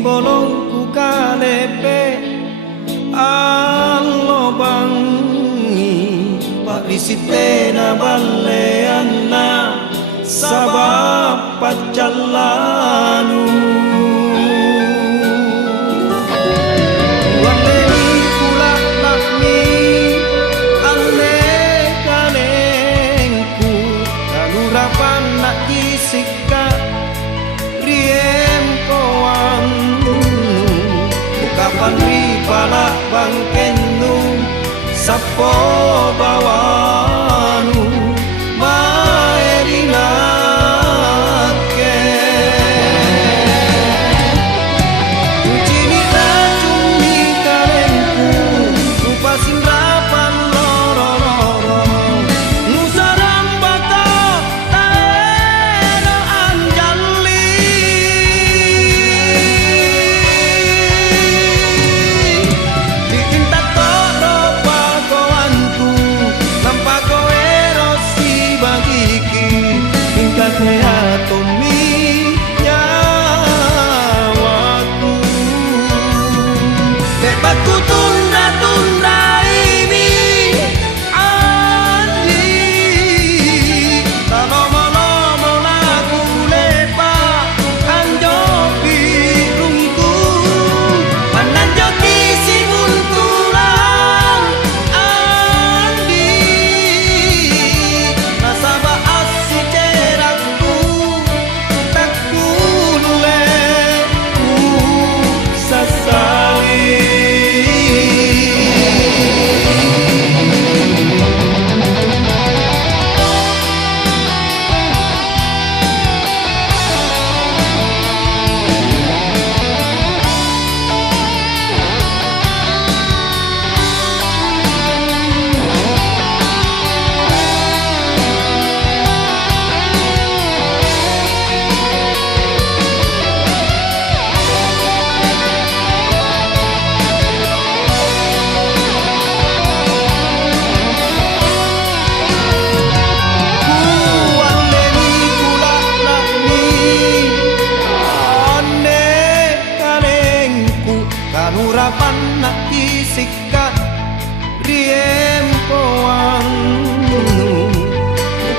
Bolongku kalepe allo bangi pak risitena balleanna sabab pacallanu waleni kula lakmi alle kalengku kalurapan nak disikka riem koan kapan ripala bangkenu sapo bawanu maeringake ucini racuni kalengku rupa sindrapan loro-loro nusaram baka taero anjali atomi nyawaku bebasku tunda-tunda ini andi talomo-lomo lagu lepa anjo birungku menanjoki si buntulan andi nasabah asli kanurapan nak isikat riem koanu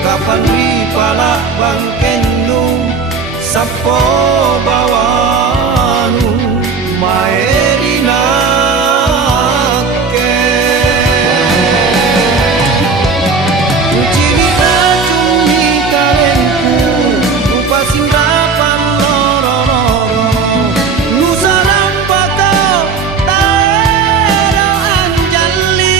kapan ripala bangkenu sapo bawanu maeringake ucini racuni kalengku rupa sindrapan loro-loro nusaram baka taero anjali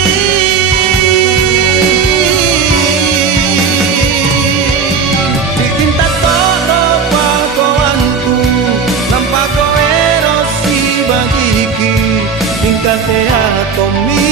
dicinta toro pakoanku nampak koero si bagiki tingkate atomi